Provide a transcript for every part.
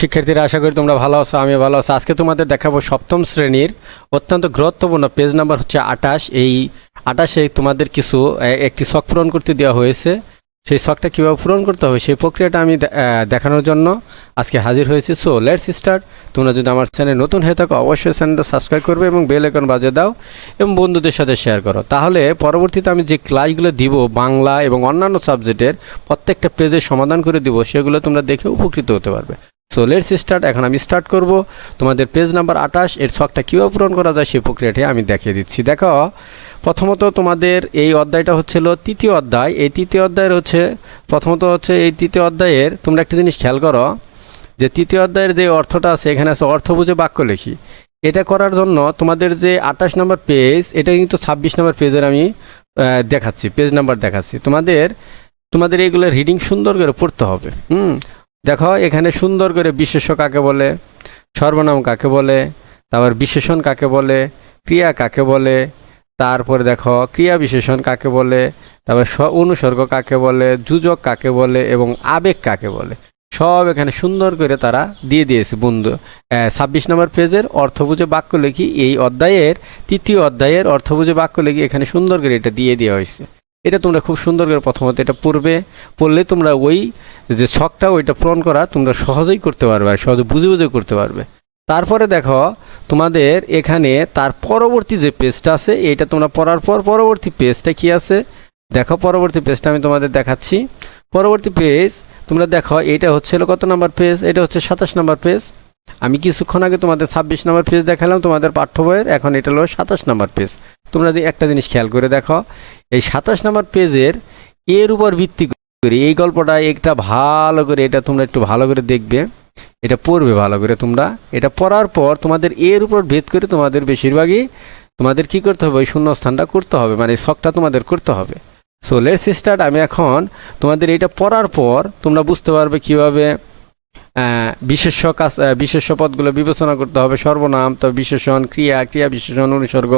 শিক্ষার্থীরা, আশা করি তোমরা ভালো আছো আমি ভালো আছি। আজকে তোমাদের দেখাবো সপ্তম শ্রেণির অত্যন্ত গুরুত্বপূর্ণ পেজ নাম্বার হচ্ছে আটাশ এই আটাশে তোমাদের কিছু একটি শখ পূরণ করতে দেওয়া হয়েছে। সেই শখটা কীভাবে পূরণ করতে হবে সেই প্রক্রিয়াটা আমি দেখানোর জন্য আজকে হাজির হয়েছি। So, let's start. তোমরা যদি আমার চ্যানেল নতুন হয়ে থাকো, অবশ্যই চ্যানেলটা সাবস্ক্রাইব করবে এবং বেল আইকন বাজিয়ে দাও এবং বন্ধুদের সাথে শেয়ার করো। তাহলে পরবর্তীতে আমি যে ক্লাসগুলো দিব, বাংলা এবং অন্যান্য সাবজেক্টের প্রত্যেকটা পেজের সমাধান করে দিব, সেগুলো তোমরা দেখে উপকৃত হতে পারবে। সো লেটস স্টার্ট এখন আমি স্টার্ট করব। তোমাদের পেজ নাম্বার আঠাশ, এর শখটা কীভাবে পূরণ করা যায় সেই প্রক্রিয়াটি আমি দেখিয়ে দিচ্ছি। দেখো, প্রথমত তোমাদের এই অধ্যায়টা হচ্ছিল তৃতীয় অধ্যায়। এই তৃতীয় অধ্যায়ের হচ্ছে, প্রথমত হচ্ছে এই তৃতীয় অধ্যায়ের, তোমরা একটা জিনিস খেয়াল করো, যে তৃতীয় অধ্যায়ের যে অর্থটা আছে, এখানে আছে অর্থ বুঝে বাক্য লিখি। এটা করার জন্য তোমাদের যে আঠাশ নম্বর পেজ এটা কিন্তু ছাব্বিশ নম্বর পেজের আমি দেখাচ্ছি পেজ নাম্বার দেখাচ্ছি। তোমাদের তোমাদের এইগুলো রিডিং সুন্দর করে পড়তে হবে। হুম? দেখো, এখানে সুন্দর করে বিশেষ্য কাকে বলে? সর্বনাম কাকে বলে? তারপর বিশেষণ কাকে বলে? ক্রিয়া কাকে বলে? তারপরে দেখো, ক্রিয়া বিশেষণ কাকে বলে? তারপর স অনুসর্গ কাকে বলে? যুজক কাকে বলে? এবং আবেগ কাকে বলে? সব এখানে সুন্দর করে তারা দিয়ে দিয়েছে, বন্ধু। ছাব্বিশ নম্বর পেজের অর্থ বুঝে বাক্য লিখি, এই অধ্যায়ের, তৃতীয় অধ্যায়ের অর্থ বুঝে বাক্য লিখি এখানে সুন্দর করে এটা দিয়ে দেওয়া হয়েছে। এটা তোমরা খুব সুন্দর করে প্রথমত এটা পড়বে, পড়লে তোমরা ওই যে শখটা, ওইটা পূরণ করা তোমরা সহজেই করতে পারবে আর সহজে বুঝে বুঝে করতে পারবে। তারপরে দেখো, তোমাদের এখানে তার পরবর্তী যে পেজটা আছে, এইটা তোমরা পড়ার পর পরবর্তী পেজটা কি আছে? দেখো, পরবর্তী পেজটা আমি তোমাদের দেখাচ্ছি। পরবর্তী পেজ তোমরা দেখো এটা হচ্ছে কত নাম্বার পেজ এটা হচ্ছে সাতাশ নাম্বার পেজ আমি কিছুক্ষণ আগে তোমাদের ছাব্বিশ নাম্বার পেজ দেখালাম, তোমাদের পাঠ্য বইয়ের, এখন এটা হলো সাতাশ নাম্বার পেজ তোমরা যদি একটা জিনিস খেয়াল করে দেখো, এই সাতাশ নম্বর পেজের এর উপর ভিত্তি করে এই গল্পটা একটা ভালো করে, এটা তোমরা একটু ভালো করে দেখবে, এটা পড়বে ভালো করে তোমরা। এটা পড়ার পর তোমাদের এর উপর ভেদ করে তোমাদের বেশিরভাগই তোমাদের কি করতে হবে? ওই শূন্যস্থানটা করতে হবে মানে শখটা তোমাদের করতে হবে। সো লেটস স্টার্ট আমি এখন তোমাদের এটা পড়ার পর তোমরা বুঝতে পারবে কীভাবে বিশেষ্য কাজ বিশেষ্য পদগুলো বিবেচনা করতে হবে। সর্বনাম, তো বিশেষণ, ক্রিয়া ক্রিয়া বিশেষণ, অনুসর্গ,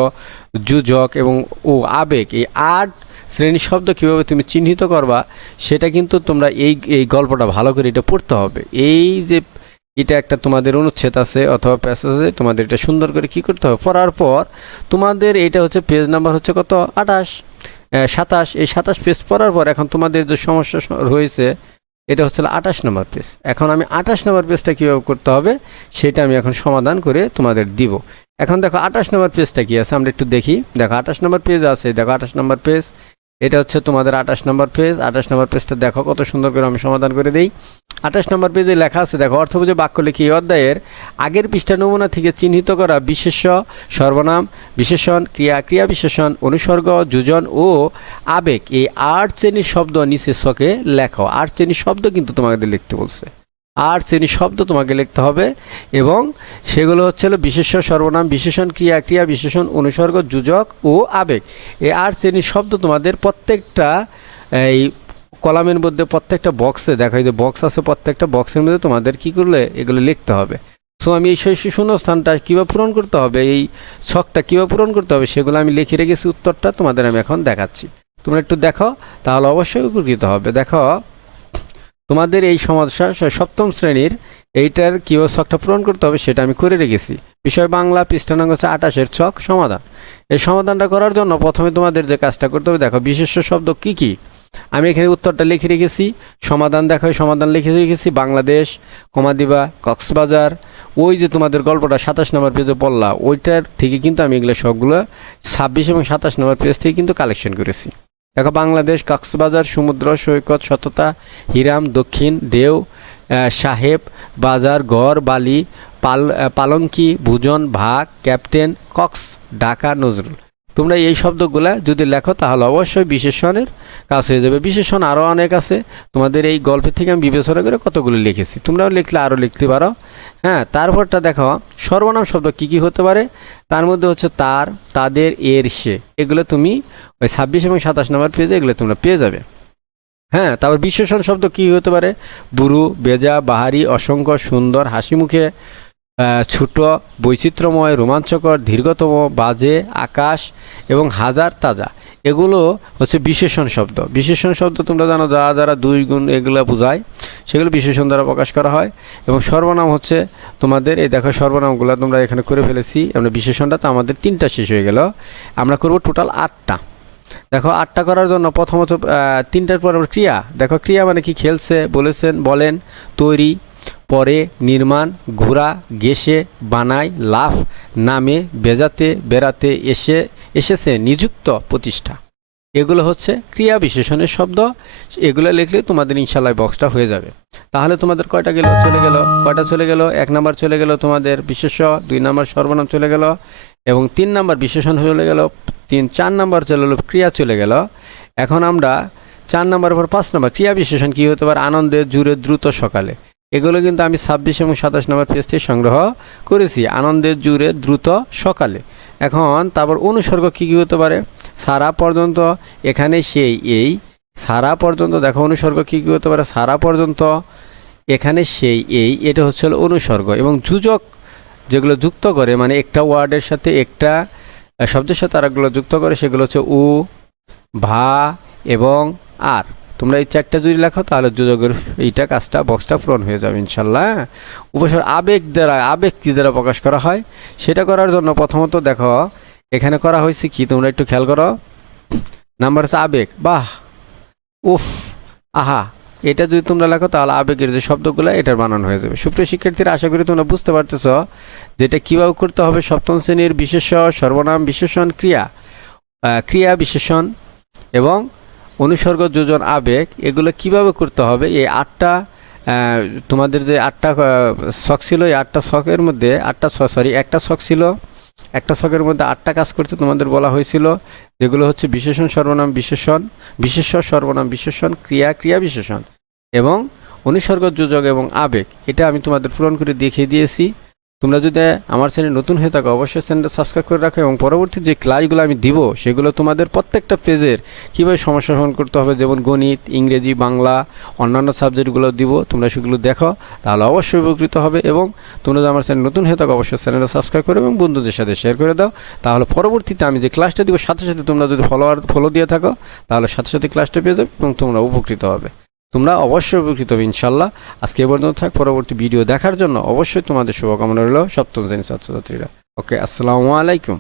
যুজক এবং ও, আবেগ। এই আট শ্রেণি শব্দ কীভাবে তুমি চিহ্নিত করবা, সেটা কিন্তু তোমরা এই এই গল্পটা ভালো করে এটা পড়তে হবে। এই যে এটা একটা তোমাদের অনুচ্ছেদ আছে অথবা প্যাসেজ আছে, তোমাদের এটা সুন্দর করে কি করতে হবে? পড়ার পর তোমাদের এটা হচ্ছে পেজ নাম্বার হচ্ছে কত? আঠাশ। সাতাশ। এই সাতাশ পেজ পড়ার পর এখন তোমাদের যে সমস্যা রয়েছে এটা হচ্ছে আঠাশ নম্বর পেজ এখন আমি আঠাশ নম্বর পেজটা কীভাবে করতে হবে, সেটা আমি এখন সমাধান করে তোমাদের দিব। এখন দেখো আঠাশ নম্বর পেজটা কি আছে? আমরা একটু দেখি। দেখো আঠাশ নম্বর পেজ আছে, দেখো আঠাশ নম্বর পেজ এটা হচ্ছে তোমাদের আঠাশ নম্বর পেজ আঠাশ নম্বর পেজটা দেখো কত সুন্দর করে আমি সমাধান করে দিই। আঠাশ নম্বর পেজে লেখা আছে, দেখো অর্থবুঝে বাক্য লিখি অধ্যায়ের আগের পৃষ্ঠা নমুনা থেকে চিহ্নিত করা বিশেষ্য, সর্বনাম, বিশেষণ, ক্রিয়া ক্রিয়া বিশেষণ, অনুসর্গ, যোজন ও আবেগ। এই আট শ্রেণির শব্দ নিচে ছকে লেখো। আট শ্রেণির শব্দ কিন্তু তোমাদের লিখতে বলছে। আট শ্রেণির শব্দ তোমাকে লিখতে হবে এবং সেগুলো হচ্ছে হলো বিশেষ্য সর্বনাম, বিশেষণ, ক্রিয়া ক্রিয়া, বিশেষণ, অনুসর্গ, যোজক ও আবেগ। এই আট শ্রেণির শব্দ তোমাদের প্রত্যেকটা, এই কলামের মধ্যে প্রত্যেকটা বক্সে দেখা যে বক্স আছে প্রত্যেকটা বক্সের মধ্যে তোমাদের কি করলে এগুলো লিখতে হবে। সো আমি এই শূন্য স্থানটা কীভাবে পূরণ করতে হবে, এই ছকটা কীভাবে পূরণ করতে হবে সেগুলো আমি লিখে রেখেছি, উত্তরটা তোমাদের আমি এখন দেখাচ্ছি। তোমরা একটু দেখো, তাহলে অবশ্যই উপকৃত হবে। দেখো তোমাদের এই সমস্যা সপ্তম শ্রেণির এইটার কীভাবে ছকটা পূরণ করতে হবে সেটা আমি করে রেখেছি। বিষয় বাংলা পৃষ্ঠানাঙ্গ হচ্ছে আঠাশের ছক সমাধান। এই সমাধানটা করার জন্য প্রথমে তোমাদের যে কাজটা করতে হবে, দেখো বিশেষ শব্দ কি কি? আমি এখানে উত্তরটা লিখে রেখেছি, সমাধান দেখো সমাধান লিখে রেখেছি, বাংলাদেশ কমাদিবা কক্সবাজার। ওই যে তোমাদের গল্পটা সাতাশ নম্বর পেজে পড়লা, ওইটার থেকে কিন্তু আমি এগুলো সবগুলো ছাব্বিশ এবং সাতাশ নম্বর পেজ থেকে কিন্তু কালেকশন করেছি। দেখো, বাংলাদেশ, কক্সবাজার, সমুদ্র, সৈকত, সততা, হিরাম, দক্ষিণ, ঢেউ সাহেব, বাজার, গড়, বালি, পাল, পালঙ্কি, ভুজন, ভাগ, ক্যাপ্টেন, কক্স, ঢাকা, নজরুল। তোমরা এই শব্দগুলা যদি লেখো তাহলে অবশ্যই বিশেষণের কাজ হয়ে যাবে। বিশেষণ আরও অনেক আছে। তোমাদের এই গল্পের থেকে আমি বিবেচনা করে কতগুলো লিখেছি। তোমরাও লিখলে আরও লিখতে পারো। হ্যাঁ তারপরটা দেখো সর্বনাম শব্দ কি কি হতে পারে? তার মধ্যে হচ্ছে তার তাদের এর সে। এগুলো তুমি ওই ছাব্বিশ এবং সাতাশ নম্বর পেজে এগুলো তোমরা পেয়ে যাবে। হ্যাঁ তারপর বিশেষণ শব্দ কি হতে পারে? বুড়ু বেজা বাহারি অসংখ্য সুন্দর হাসি মুখে আহ, ছোট, বৈচিত্র্যময়, রোমাঞ্চকর, দীর্ঘতম বাজে, আকাশ এবং হাজার তাজা। এগুলো হচ্ছে বিশেষণ শব্দ। বিশেষণ শব্দ তোমরা জানো যারা যারা দুই গুণ এগুলো বোঝায়, সেগুলো বিশেষণ দ্বারা প্রকাশ করা হয়। এবং সর্বনাম হচ্ছে তোমাদের, এই দেখো সর্বনামগুলো তোমরা এখানে করে ফেলেছি, আমরা বিশেষণটা তো আমাদের তিনটা শেষ হয়ে গেল। আমরা করব টোটাল আটটা। দেখো, আটটা করার জন্য প্রথমত তিনটার পর ক্রিয়া। দেখো, ক্রিয়া মানে কি? খেলছে, বলেছেন, বলেন, তৈরি পরে নির্মাণ ঘোরা গেসে বানায় লাফ, নামে, বেজাতে, বেড়াতে এসে, এসেছে নিযুক্ত প্রতিষ্ঠা। এগুলো হচ্ছে ক্রিয়া বিশেষণের শব্দ। এগুলো লিখলে তোমাদের ইনশাল্লাহ বক্সটা হয়ে যাবে। তাহলে তোমাদের কয়টা গেল? চলে গেল। কয়টা চলে গেল? এক নাম্বার চলে গেল তোমাদের বিশেষ্য, দুই নাম্বার সর্বনাম চলে গেল এবং তিন নাম্বার বিশেষণ চলে গেল, তিন, চার নাম্বার চলে গেল, ক্রিয়া চলে গেল। এখন আমরা চার নাম্বার পর পাঁচ নাম্বার ক্রিয়া বিশেষণ কী হতে পারে? আনন্দে জুড়ে দ্রুত, সকালে। এগুলো কিন্তু আমি ছাব্বিশ এবং সাতাশ নম্বর পেজ থেকে সংগ্রহ করেছি। আনন্দের জুড়ে দ্রুত সকালে। এখন তারপর অনুসর্গ কী কী হতে পারে? সারা পর্যন্ত এখানে সেই এই। সারা পর্যন্ত দেখো অনুসর্গ কী কী হতে পারে? সারা পর্যন্ত এখানে সেই এই। এটা হচ্ছে অনুসর্গ। এবং যুজক যেগুলো যুক্ত করে মানে একটা ওয়ার্ডের সাথে একটা, শব্দের সাথে আরেকগুলো যুক্ত করে, সেগুলো হচ্ছে উ, ভা এবং আর। তোমরা এই চারটা যদি লেখো তাহলে যোজকের এইটা কাজটা বক্সটা পূরণ হয়ে যাবে ইনশাল্লাহ হ্যাঁ? উপসর্গ আবেগ দ্বারা, আবেগ কী দ্বারা প্রকাশ করা হয়? সেটা করার জন্য প্রথমত দেখো, এখানে করা হয়েছে কি? তোমরা একটু খেয়াল করো। নাম্বার হচ্ছে আবেগ। বাহ! উফ! আহা! এটা যদি তোমরা লেখো, তাহলে আবেগের যে শব্দগুলো, এটার বানানো হয়ে যাবে। সুপ্রিয় শিক্ষার্থীরা, আশা করি তোমরা বুঝতে পারতেছ যেটা কীভাবে করতে হবে। সপ্তম শ্রেণির বিশেষ সর্বনাম বিশেষণ, ক্রিয়া। ক্রিয়া বিশেষণ এবং অনুসর্গ যোজন আবেগ, এগুলো কীভাবে করতে হবে? এই আটটা তোমাদের যে আটটা শখ ছিল, এই আটটা শখের মধ্যে আটটা সরি একটা শখ ছিল, একটা শখের মধ্যে আটটা কাজ করতে তোমাদের বলা হয়েছিল, যেগুলো হচ্ছে বিশেষণ, সর্বনাম, বিশেষণ বিশেষ সর্বনাম, বিশেষণ, ক্রিয়া ক্রিয়া বিশেষণ এবং অনুসর্গ যোজক এবং আবেগ। এটা আমি তোমাদের পূরণ করে দেখিয়ে দিয়েছি। তোমরা যদি আমার চ্যানেল নতুন হয়ে থাকো, অবশ্যই চ্যানেলটা সাবস্ক্রাইব করে রাখো এবং পরবর্তী যে ক্লাসগুলো আমি দিব, সেগুলো তোমাদের প্রত্যেকটা পেজের কীভাবে সমস্যা সমাধান করতে হবে, যেমন গণিত, ইংরেজি, বাংলা, অন্যান্য সাবজেক্টগুলো দিব, তোমরা সেগুলো দেখো, তাহলে অবশ্যই উপকৃত হবে এবং তোমরা যদি আমার চ্যানেল নতুন হয়ে থাকো, অবশ্যই চ্যানেলটা সাবস্ক্রাইব করে এবং বন্ধুদের সাথে শেয়ার করে দাও। তাহলে পরবর্তীতে আমি যে ক্লাসটা দিব, সাথে সাথে তোমরা যদি ফলোয়ার ফলো দিয়ে থাকো, তাহলে সাথে সাথে ক্লাসটা পেয়ে যাবে এবং তোমরা উপকৃত হবে। তোমরা অবশ্যই উপকৃত হবে ইনশাল্লাহ আজকে পর্যন্ত থাক, পরবর্তী ভিডিও দেখার জন্য অবশ্যই তোমাদের শুভকামনা রইল সপ্তম শ্রেণির ছাত্রছাত্রীরা। ওকে, আসসালামু আলাইকুম।